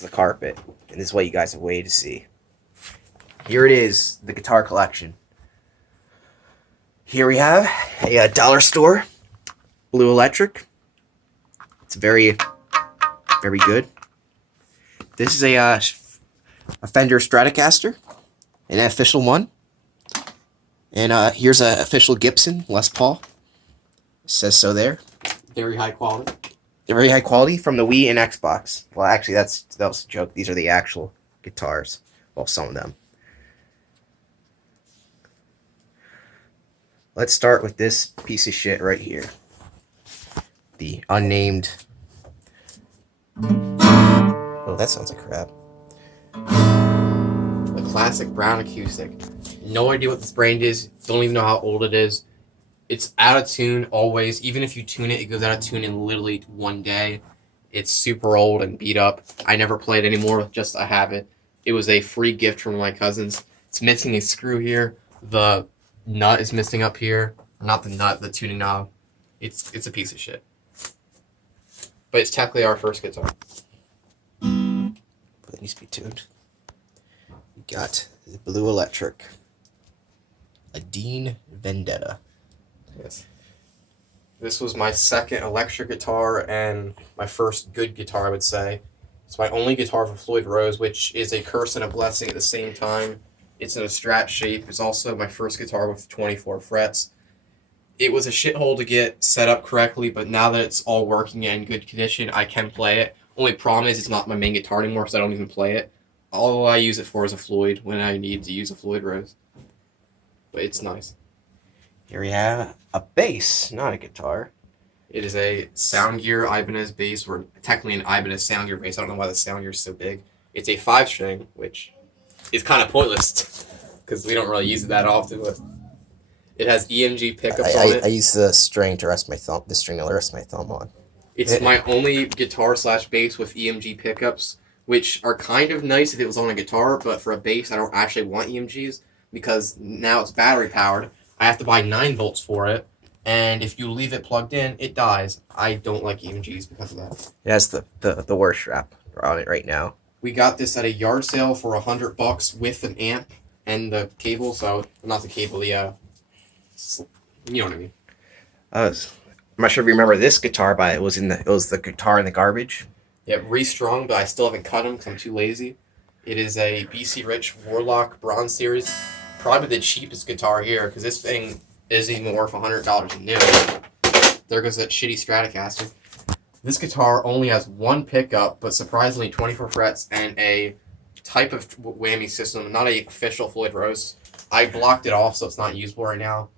It's the carpet, and this is what you guys have waited to see. Here it is, the guitar collection. Here we have a dollar store Blue Electric. It's very, very good. This is a Fender Stratocaster, an official one. And here's an official Gibson Les Paul. It says so there. Very high quality. They're very high quality from the Wii and Xbox. Well, actually, that was a joke. These are the actual guitars. Well, some of them. Let's start with this piece of shit right here. The unnamed... Oh, that sounds like crap. The classic Brown Acoustic. No idea what this brand is. Don't even know how old it is. It's out of tune always. Even if you tune it, it goes out of tune in literally one day. It's super old and beat up. I never play it anymore, just I have it. It was a free gift from my cousins. It's missing a screw here. The nut is missing up here. Not the nut, the tuning knob. It's a piece of shit. But it's technically our first guitar. But it needs to be tuned. We got the Blue Electric. A Dean Vendetta. Yes. This was my second electric guitar and my first good guitar, I would say. It's my only guitar from Floyd Rose, which is a curse and a blessing at the same time. It's in a Strat shape. It's also my first guitar with 24 frets. It was a shithole to get set up correctly, but now that it's all working and in good condition, I can play it. Only problem is it's not my main guitar anymore, so I don't even play it. All I use it for is a Floyd when I need to use a Floyd Rose. But it's nice. Here we have a bass, not a guitar. It is a Soundgear Ibanez bass, or technically an Ibanez Soundgear bass. I don't know why the Soundgear is so big. It's a 5-string, which is kind of pointless because we don't really use it that often. But it has EMG pickups on it. I use the string to rest my thumb. The string to rest my thumb on. It's my only guitar/bass with EMG pickups, which are kind of nice if it was on a guitar, but for a bass, I don't actually want EMGs because now it's battery powered. I have to buy 9 volts for it, and if you leave it plugged in, it dies. I don't like EMGs because of that. It has the worst strap on it right now. We got this at a yard sale for $100 with an amp and the cable. So not the cable, you know what I mean. I'm not sure if you remember this guitar, but it was the guitar in the garbage. Yeah, restrung, but I still haven't cut them because I'm too lazy. It is a BC Rich Warlock Bronze Series. Probably the cheapest guitar here because this thing is even worth $100 new. There goes that shitty Stratocaster. This guitar only has one pickup, but surprisingly 24 frets and a type of whammy system, not a official Floyd Rose. I blocked it off, so it's not usable right now.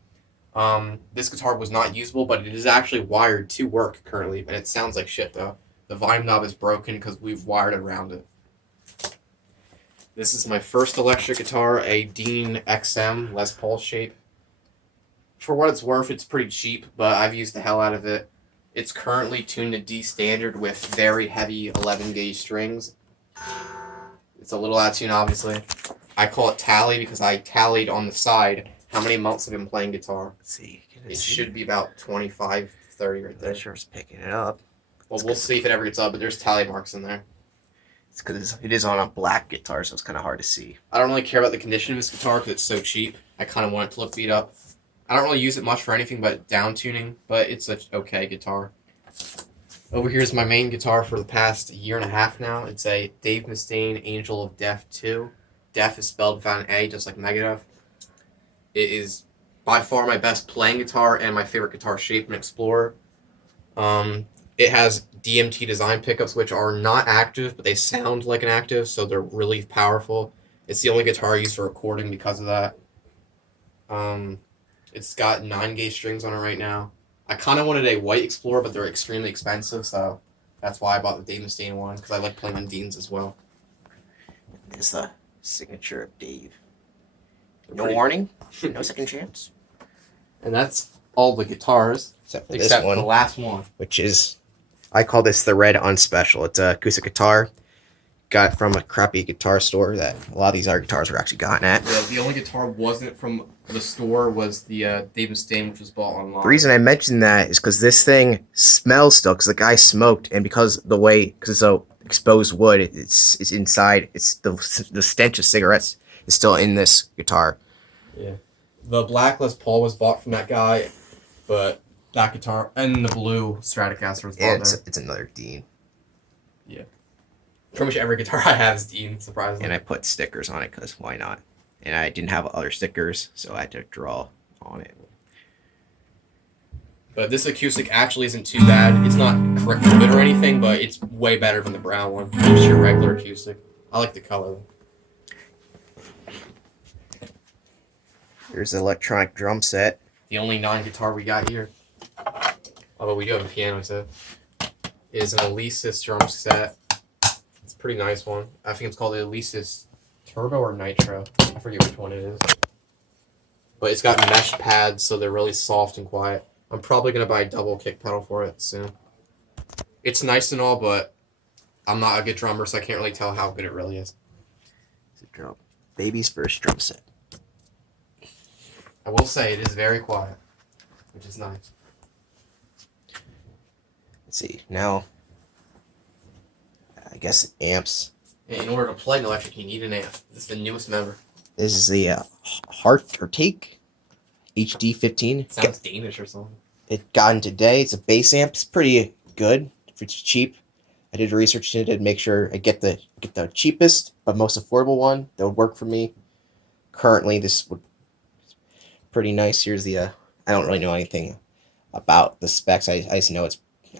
This guitar was not usable, but it is actually wired to work currently, and it sounds like shit though. The volume knob is broken because we've wired it around it. This is my first electric guitar, a Dean XM Les Paul shape. For what it's worth, it's pretty cheap, but I've used the hell out of it. It's currently tuned to D standard with very heavy 11-gauge strings. It's a little out of tune, obviously. I call it tally because I tallied on the side how many months I've been playing guitar. Let's see. It should be about 25, 30 right there. That sure is picking it up. Well, we'll see if it ever gets up, but there's tally marks in there. It's because it is on a black guitar, so it's kind of hard to see. I don't really care about the condition of this guitar because it's so cheap. I kind of want it to look beat up. I don't really use it much for anything but down tuning, but it's an okay guitar. Over here is my main guitar for the past year and a half now. It's a Dave Mustaine Angel of Death 2. Death is spelled without an A, just like Megadeth. It is by far my best playing guitar and my favorite guitar shape and Explorer. It has DMT design pickups, which are not active, but they sound like an active, so they're really powerful. It's the only guitar I use for recording because of that. It's got 9-gauge strings on it right now. I kind of wanted a white Explorer, but they're extremely expensive, so that's why I bought the Dave Mustaine one, because I like playing on Deans as well. There's the signature of Dave. No warning, no second chance. And that's all the guitars, Except for except this one, the last one. which is, I call this the Red Unspecial. It's a acoustic guitar. Got it from a crappy guitar store that a lot of these other guitars were actually gotten at. The only guitar wasn't from the store was the Dave Mustaine, which was bought online. The reason I mentioned that is because this thing smells still, because the guy smoked, and because the way, because it's a exposed wood. It's inside. It's the stench of cigarettes is still in this guitar. Yeah. The black Les Paul was bought from that guy, but that guitar and the blue Stratocaster was bought And there. it's another Dean. Yeah. Pretty much every guitar I have is Dean, surprisingly. And I put stickers on it because why not? And I didn't have other stickers, so I had to draw on it. But this acoustic actually isn't too bad. It's not correct good or anything, but it's way better than the brown one. Just your regular acoustic. I like the color. There's the electronic drum set. The only non-guitar we got here, although we do have a piano set, is an Alesis drum set. It's a pretty nice one. I think it's called the Alesis Turbo or Nitro. I forget which one it is. But it's got mesh pads, so they're really soft and quiet. I'm probably going to buy a double kick pedal for it soon. It's nice and all, but I'm not a good drummer, so I can't really tell how good it really is. It's a drum. Baby's first drum set. I will say it is very quiet, which is nice. Let's see. Now, I guess amps. In order to play an electric, you need an amp. This is the newest member. This is the Heart or Take HD 15. It sounds Danish or something. It got in today. It's a bass amp. It's pretty good. It's cheap. I did research into it to make sure I get the cheapest but most affordable one that would work for me. Currently, this would pretty nice. Here's the. I don't really know anything about the specs. I just know I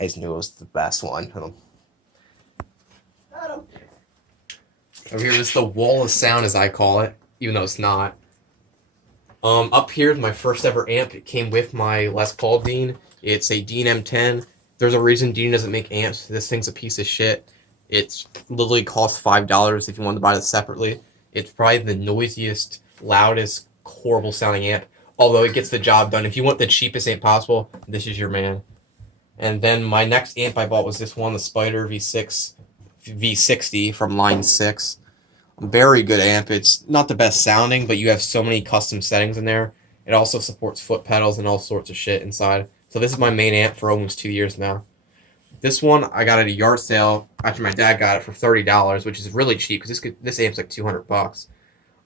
just knew it was the best one. Over here is the wall of sound, as I call it, even though it's not. Up here is my first ever amp. It came with my Les Paul Dean. It's a Dean M10. There's a reason Dean doesn't make amps. This thing's a piece of shit. It's literally costs $5 if you want to buy this separately. It's probably the noisiest, loudest, horrible sounding amp. Although it gets the job done. If you want the cheapest amp possible, this is your man. And then my next amp I bought was this one, the Spider V60 from Line 6. Very good amp. It's not the best sounding, but you have so many custom settings in there. It also supports foot pedals and all sorts of shit inside. So this is my main amp for almost 2 years now. This one I got at a yard sale after my dad got it for $30, which is really cheap because this amp's like $200.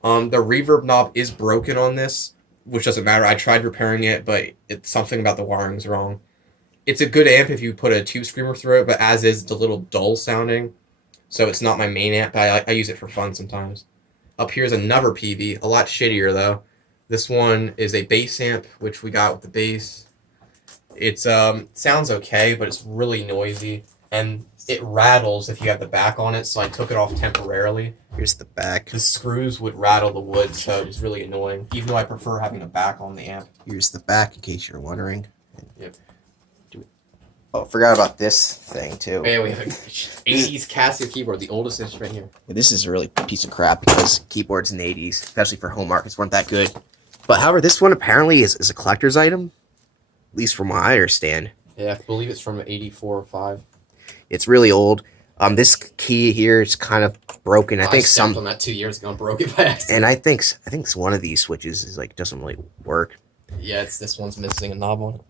The reverb knob is broken on this, which doesn't matter. I tried repairing it, but it's something about the wiring's wrong. It's a good amp if you put a tube screamer through it, but as is, it's a little dull sounding. So it's not my main amp, but I use it for fun sometimes. Up here is another PV, a lot shittier though. This one is a bass amp, which we got with the bass. It sounds okay, but it's really noisy, and it rattles if you have the back on it, so I took it off temporarily. Here's the back. The screws would rattle the wood, so it was really annoying, even though I prefer having a back on the amp. Here's the back, in case you're wondering. Yep. Oh, forgot about this thing too. Man, we have an 80s Casio keyboard, the oldest instrument here. This is a really piece of crap because keyboards in the 80s, especially for home markets, weren't that good. But however, this one apparently is a collector's item, at least from what I understand. Yeah, I believe it's from 84 or 5. It's really old. This key here is kind of broken. I think stepped on that 2 years ago and broke it by accident. And I think one of these switches is like doesn't really work. Yeah, this one's missing a knob on it.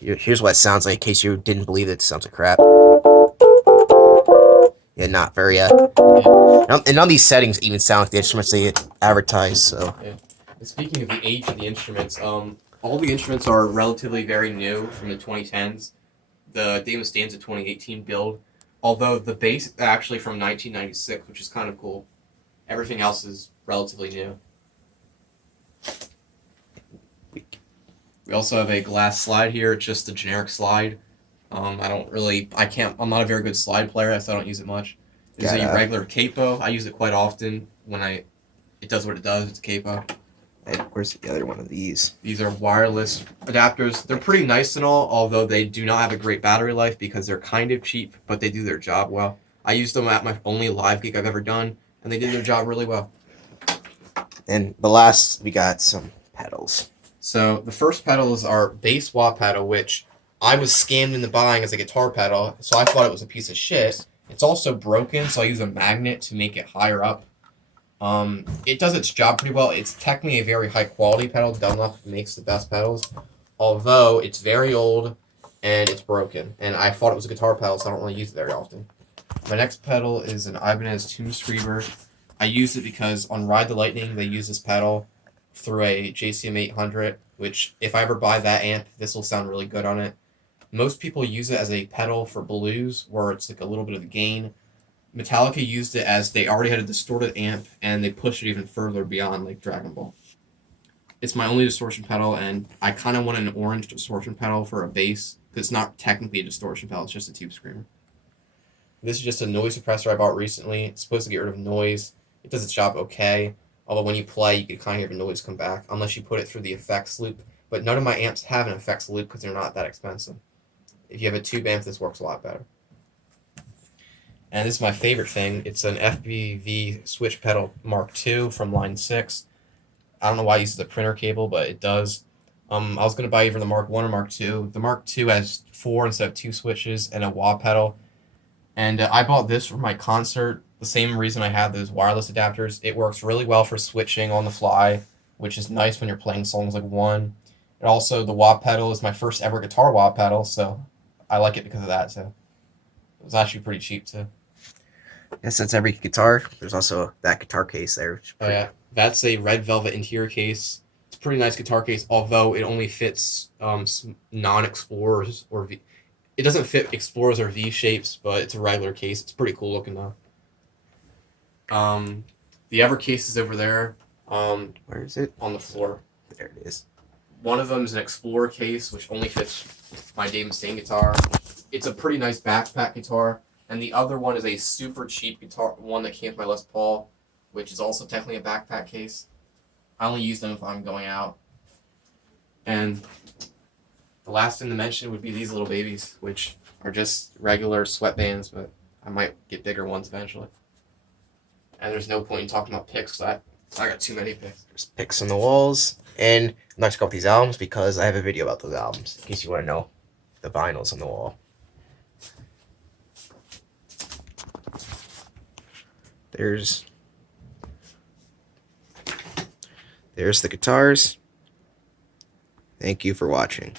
Here's what it sounds like in case you didn't believe it sounds like crap. Yeah, not very Yeah. And none of these settings even sound like the instruments they advertise, so. Yeah. And speaking of the age of the instruments, all the instruments are relatively very new from the 2010s. The Dave Mustaine 2018 build, although the bass is actually from 1996, which is kind of cool. Everything else is relatively new. We also have a glass slide here. It's just a generic slide. I'm not a very good slide player, so I don't use it much. There's a regular capo. I use it quite often when it does what it does. It's a capo. And where's the other one of these? These are wireless adapters. They're pretty nice and all, although they do not have a great battery life because they're kind of cheap, but they do their job well. I used them at my only live gig I've ever done, and they did their job really well. And the last, we got some pedals. So the first pedals are bass wah pedal, which I was scammed into buying as a guitar pedal, so I thought it was a piece of shit. It's also broken, so I use a magnet to make it higher up. It does its job pretty well. It's technically a very high quality pedal. Dunlop makes the best pedals, although it's very old and it's broken. And I thought it was a guitar pedal, so I don't really use it very often. My next pedal is an Ibanez Tomb Screamer. I use it because on Ride the Lightning they use this pedal through a JCM 800, which if I ever buy that amp, this will sound really good on it. Most people use it as a pedal for blues, where it's like a little bit of the gain. Metallica used it as they already had a distorted amp, and they pushed it even further beyond like Dragon Ball. It's my only distortion pedal, and I kind of want an orange distortion pedal for a bass, because it's not technically a distortion pedal, it's just a tube screamer. This is just a noise suppressor I bought recently. It's supposed to get rid of noise. It does its job okay, although when you play, you can kind of hear the noise come back, unless you put it through the effects loop. But none of my amps have an effects loop because they're not that expensive. If you have a tube amp, this works a lot better. And this is my favorite thing. It's an FBV switch pedal Mark II from line 6. I don't know why it uses the printer cable, but it does. I was going to buy either the Mark I or Mark II. The Mark II has 4 instead of 2 switches and a wah pedal. And I bought this for my concert. The same reason I have those wireless adapters. It works really well for switching on the fly, which is nice when you're playing songs like One. And also, the wah pedal is my first ever guitar wah pedal, so I like it because of that, too. It was actually pretty cheap, too. Yes, that's every guitar. There's also that guitar case there. Oh, yeah. That's a red velvet interior case. It's a pretty nice guitar case, although it only fits non-Explorers or V. It doesn't fit Explorers or V shapes, but it's a regular case. It's pretty cool looking, though. The other case is over there. Where is it? On the floor. There it is. One of them is an Explorer case, which only fits my Dave Mustaine guitar. It's a pretty nice backpack guitar. And the other one is a super cheap guitar, one that came with my Les Paul, which is also technically a backpack case. I only use them if I'm going out. And the last thing to mention would be these little babies, which are just regular sweatbands, but I might get bigger ones eventually. And there's no point in talking about picks, because I got too many picks. There's picks on the walls. And I'm not going to go up these albums because I have a video about those albums, in case you want to know the vinyls on the wall. There's the guitars. Thank you for watching.